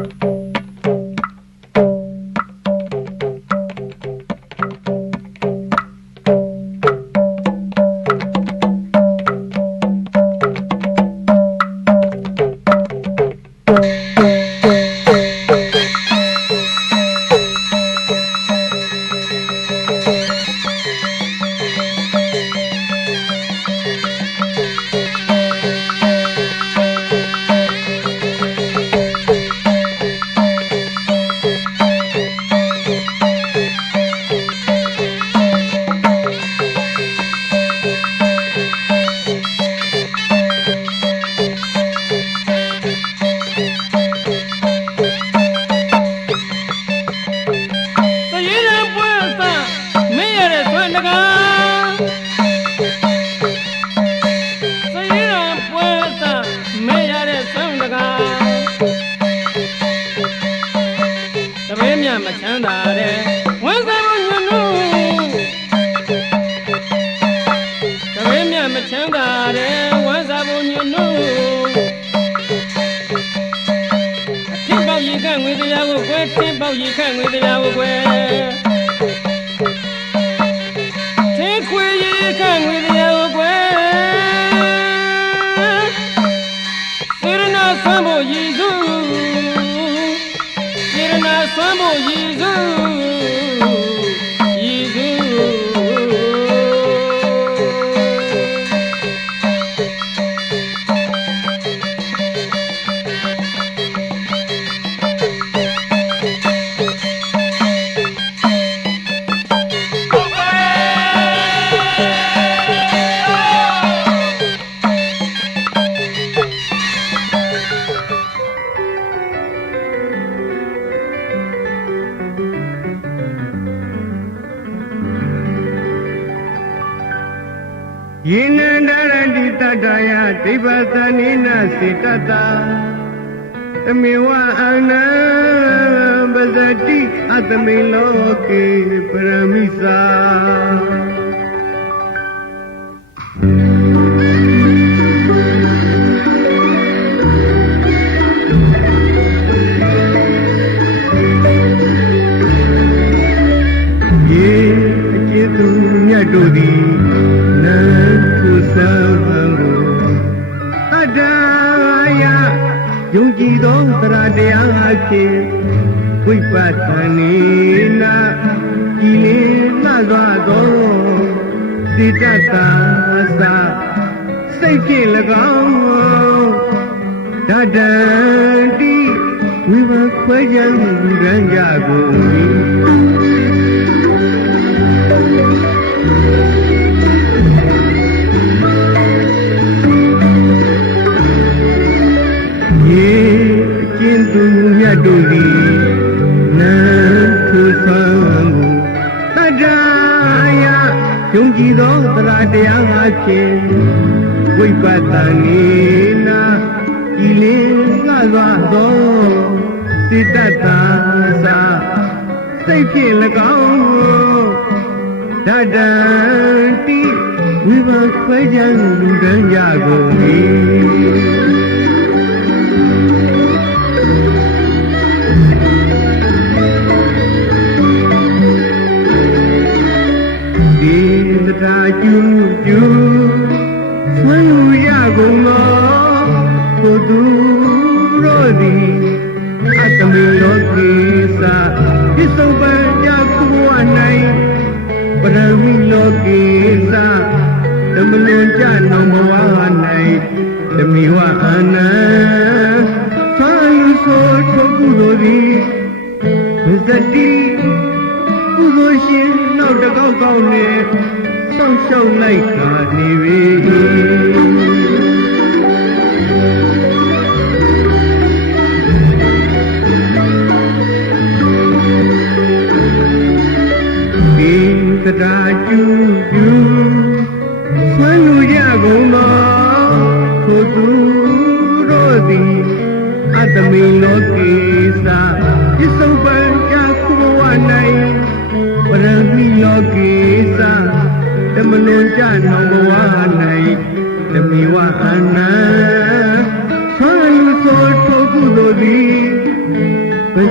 ပ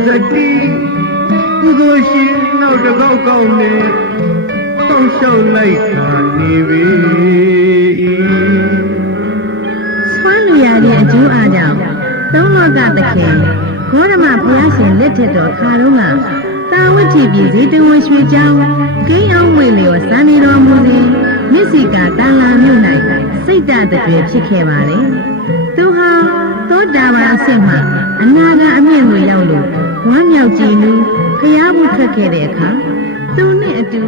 ဇတိကုသိုလ်ရှင်နောက်တစ်ခေါက်ကောင်းနဲ့စောင့်ရှောက်လိုက်တာနေပြီဆွမ်းလူရတဲ့အကျိုးအားကြောင့်သုံးလောကသခင်ဂေါရမဘုရားရှင်လက်ထက်တော်ခါတုန်းကတာဝတိပြည်ဇေတဝန်ရွှေကျောင်းဂိမ်းအောင်ဝေလျော်စံနေတော်မူစဉ်မြစ်စီကတန်လာမြို့၌စိတ်တတကြွယ်ဖြစ်ခဲ့ပါလေသူဟာသောတာပန်အဆင့်မှအနာဂတ်အမြင့်ကိုရောက်လို့ဝမ်းမြောက်ကြည်နူးဖျားမှုထွက်ခဲ့တဲ့အခါသူနဲ့အတူ